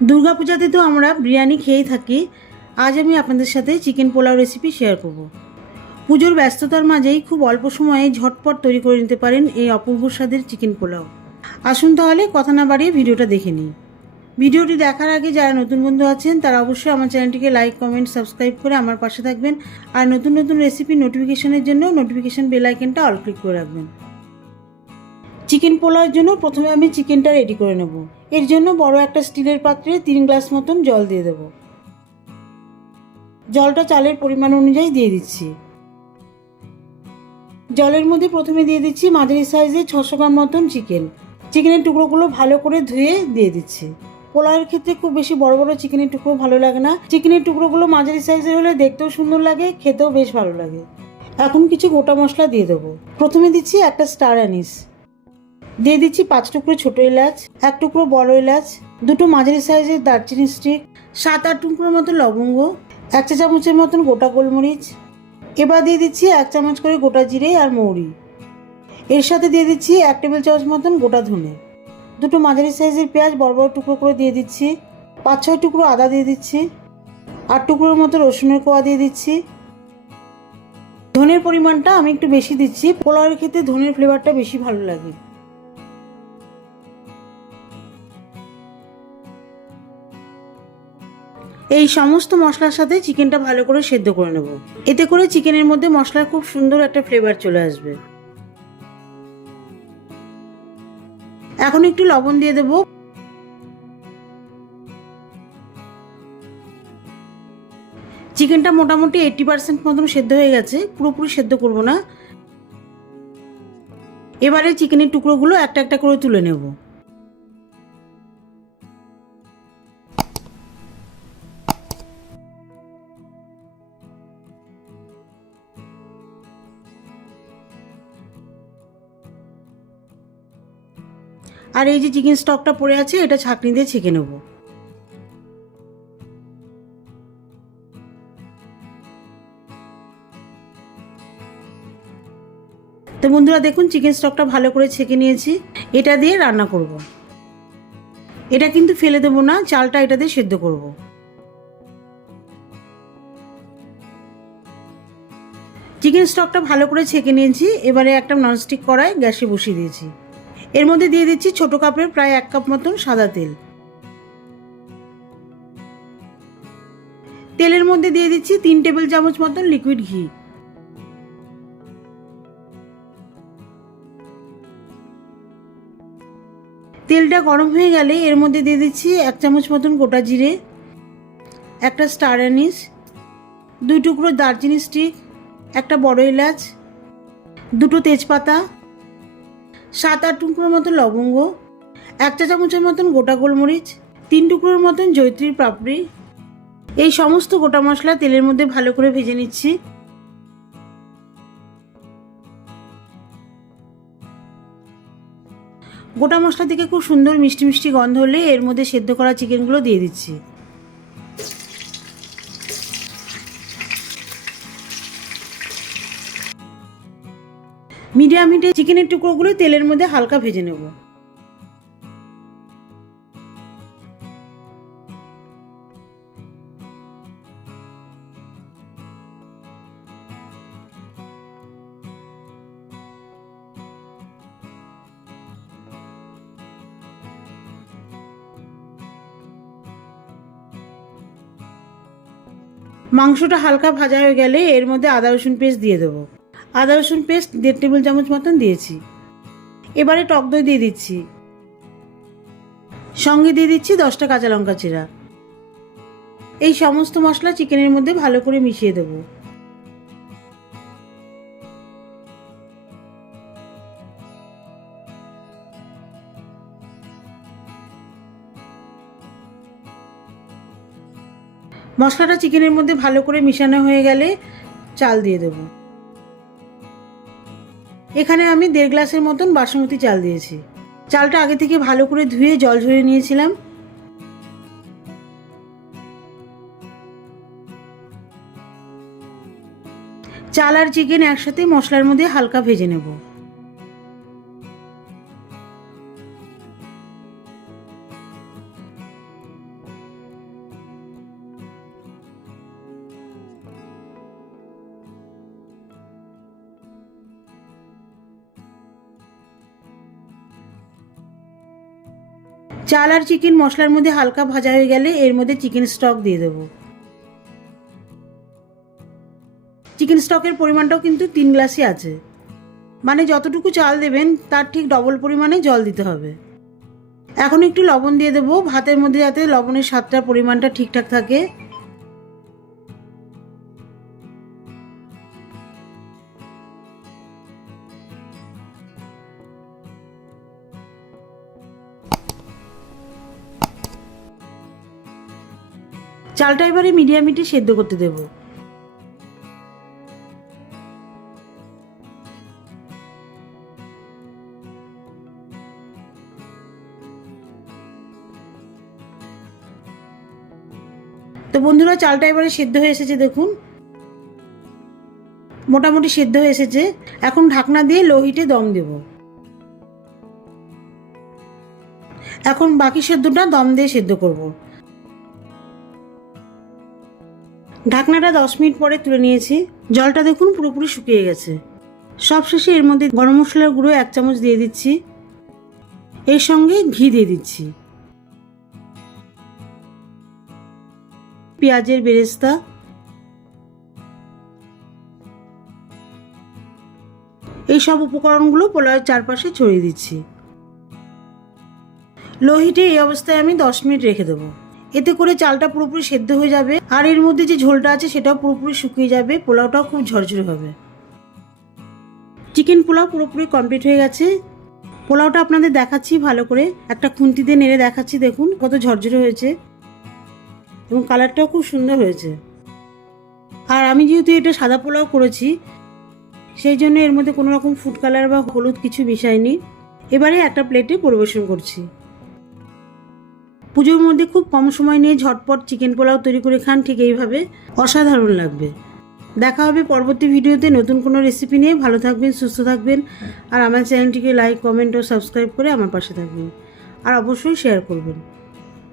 দুর্গাপূজাতে তো আমরা বিরিয়ানি খেয়েই থাকি, আজ আমি আপনাদের সাথে চিকেন পোলাও রেসিপি শেয়ার করব। পুজোর ব্যস্ততার মাঝেই খুব অল্প সময়ে ঝটপট তৈরি করে নিতে পারেন এই অপূর্ব স্বাদের চিকেন পোলাও। আসুন তাহলে কথা না বাড়িয়ে ভিডিওটা দেখে নিই। ভিডিওটি দেখার আগে যারা নতুন বন্ধু আছেন, তারা অবশ্যই আমার চ্যানেলটিকে লাইক কমেন্ট সাবস্ক্রাইব করে আমার পাশে থাকবেন। আর নতুন নতুন রেসিপি নোটিফিকেশনের জন্য নোটিফিকেশন বেল আইকনটা অল ক্লিক করে রাখবেন। চিকেন পোলাওয়ের জন্য প্রথমে আমি চিকেনটা রেডি করে নেব। এর জন্য বড় একটা স্টিলের পাত্রে তিন গ্লাস মতন জল দিয়ে দেব। জলটা চালের পরিমাণ অনুযায়ী দিয়ে দিচ্ছি। জলের মধ্যে প্রথমে দিয়ে দিচ্ছি মাঝারি সাইজে ছশো গ্রাম মতন চিকেন চিকেনের টুকরোগুলো ভালো করে ধুয়ে দিয়ে দিচ্ছি। পোলাওয়ের ক্ষেত্রে খুব বেশি বড় বড় চিকেনের টুকরো ভালো লাগে না। চিকেনের টুকরোগুলো মাঝারি সাইজের হলে দেখতেও সুন্দর লাগে, খেতেও বেশ ভালো লাগে। এখন কিছু গোটা মশলা দিয়ে দেবো। প্রথমে দিচ্ছি একটা স্টার অ্যানিস দিয়ে দিচ্ছি পাঁচ টুকরো ছোটো এলাচ, এক টুকরো বড় এলাচ, দুটো মাঝারি সাইজের দারচিনি স্টিক, সাত আট টুকরোর মতো লবঙ্গ, এক চা চামচের মতন গোটা গোলমরিচ। এবার দিয়ে দিচ্ছি এক চামচ করে গোটা জিরে আর মৌরি। এর সাথে দিয়ে দিচ্ছি এক টেবিল চামচ মতন গোটা ধনে। দুটো মাঝারি সাইজের পেঁয়াজ বড় বড় টুকরো করে দিয়ে দিচ্ছি। পাঁচ ছয় টুকরো আদা দিয়ে দিচ্ছি। আট টুকরোর মতো রসুনের কোয়া দিয়ে দিচ্ছি। ধনের পরিমাণটা আমি একটু বেশি দিচ্ছি। পোলাওয়ের ক্ষেত্রে ধনের ফ্লেভারটা বেশি ভালো লাগে। এই সমস্ত মশলার সাথে চিকেনটা ভালো করে সেদ্ধ করে নেব। এতে করে চিকেনের মধ্যে মশলার খুব সুন্দর একটা ফ্লেভার চলে আসবে। এখন একটু লবণ দিয়ে দেব। চিকেনটা মোটামুটি এইটটি পার্সেন্ট মতন সেদ্ধ হয়ে গেছে, পুরোপুরি সেদ্ধ করব না। এবারে চিকেনের টুকরোগুলো একটা একটা করে তুলে নেব। আর এই যে চিকেন স্টকটা পড়ে আছে, এটা ছাঁকনি দিয়ে ছেঁকে নেব তো বন্ধুরা, দেখুন চিকেন স্টকটা ভালো করে ছেঁকে নিয়েছি এটা দিয়ে রান্না করব। এটা কিন্তু ফেলে দেবো না, চালটা এটা দিয়ে সেদ্ধ করব। চিকেন স্টকটা ভালো করে ছেঁকে নিয়েছি, এবারে একটা ননস্টিক কড়াই গ্যাসে বসিয়ে দিয়েছি এর মধ্যে দিয়ে দিচ্ছি ছোট কাপের প্রায় এক কাপ মতন সাদা তেল। তেলের মধ্যে দিয়ে দিচ্ছি তিন টেবিল চামচ মতন লিকুইড ঘি। তেলটা গরম হয়ে গেলে এর মধ্যে দিয়ে দিচ্ছি এক চামচ মতন গোটা জিরে, একটা স্টার অ্যানিস দুই টুকরো দারচিনি স্টিক একটা বড় এলাচ, দুটো তেজপাতা সাত আট টুকরোর মতো লবঙ্গ, এক চা চামচের মতন গোটা গোলমরিচ, তিন টুকরোর মতন জৈত্রীর পাপড়ি। এই সমস্ত গোটা মশলা তেলের মধ্যে ভালো করে ভেজে নিচ্ছি। গোটা মশলা থেকে খুব সুন্দর মিষ্টি মিষ্টি গন্ধ হলে এর মধ্যে সেদ্ধ করা চিকেনগুলো দিয়ে দিচ্ছি। মিডিয়াম হিটে চিকেনের টুকরোগুলো তেলের মধ্যে হালকা ভেজে নেব। মাংসটা হালকা ভাজা হয়ে গেলে এর মধ্যে আদা রসুন পেস্ট দিয়ে দেবো। আদা, রসুন পেস্ট দেড় টেবিল চামচ মতন দিয়েছি। এবারে টক দই দিয়ে দিচ্ছি। সঙ্গে দিয়ে দিচ্ছি দশটা কাঁচা লঙ্কা চিরা এই সমস্ত মশলা চিকেনের মধ্যে ভালো করে মিশিয়ে দেব। মশলাটা চিকেনের মধ্যে ভালো করে মিশানো হয়ে গেলে চাল দিয়ে দেবো। এখানে আমি দেড় গ্লাসের মতন বাসমতি চাল দিয়েছি। চালটা আগে থেকে ভালো করে ধুয়ে জল ঝরিয়ে নিয়েছিলাম। চাল আর চিকেন একসাথে মশলার মধ্যে হালকা ভেজে নেব। চাল আর চিকেন মশলার মধ্যে হালকা ভাজা হয়ে গেলে এর মধ্যে চিকেন স্টক দিয়ে দেবো। চিকেন স্টকের পরিমাণটাও কিন্তু তিন গ্লাসই আছে। মানে যতটুকু চাল দেবেন, তার ঠিক ডবল পরিমাণে জল দিতে হবে। এখন একটু লবণ দিয়ে দেবো। ভাতের মধ্যে যাতে লবণের স্বাদটার পরিমাণটা ঠিকঠাক থাকে। চালটা এবারে মিডিয়াম হিটে সেদ্ধ করতে দেবো। তো বন্ধুরা, চালটা এবারে সেদ্ধ হয়ে এসেছে, দেখুন। মোটামুটি সেদ্ধ হয়ে এসেছে। এখন ঢাকনা দিয়ে লো হিটে দম দেব। এখন বাকি সেদ্ধটা দম দিয়ে সেদ্ধ করব। ঢাকনাটা দশ মিনিট পরে তুলে নিয়েছি। জলটা দেখুন পুরোপুরি শুকিয়ে গেছে। সবশেষে এর মধ্যে গরম মশলার গুঁড়ো এক চামচ দিয়ে দিচ্ছি। এর সঙ্গে ঘি দিয়ে দিচ্ছি। পেঁয়াজের বেরেস্তা। এই সব উপকরণগুলো পোলাওয়ের চারপাশে ছড়িয়ে দিচ্ছি। লো হিটে এই অবস্থায় আমি দশ মিনিট রেখে দেবো। এতে করে চালটা পুরোপুরি সেদ্ধ হয়ে যাবে আর এর মধ্যে যে ঝোলটা আছে সেটাও পুরোপুরি শুকিয়ে যাবে, পোলাওটাও খুব ঝরঝরে হবে। চিকেন পোলাও পুরোপুরি কমপ্লিট হয়ে গেছে। পোলাওটা আপনাদের দেখাচ্ছি ভালো করে। একটা খুন্তিতে নেড়ে দেখাচ্ছি, দেখুন কত ঝরঝরে হয়েছে। এবং কালারটাও খুব সুন্দর হয়েছে। আর আমি যেহেতু এটা সাদা পোলাও করেছি, সেই জন্য এর মধ্যে কোনো রকম ফুড কালার বা হলুদ কিছু মিশাইনি এবারে একটা প্লেটে পরিবেশন করছি। পুজোর মধ্যে খুব কম সময় নিয়ে ঝটপট চিকেন পোলাও তৈরি করে খান, ঠিক এইভাবে অসাধারণ লাগবে। দেখা হবে পরবর্তী ভিডিওতে নতুন কোনো রেসিপি নিয়ে। ভালো থাকবেন, সুস্থ থাকবেন। আর আমার চ্যানেলটিকে লাইক কমেন্ট ও সাবস্ক্রাইব করে আমার পাশে থাকবেন। আর অবশ্যই শেয়ার করবেন।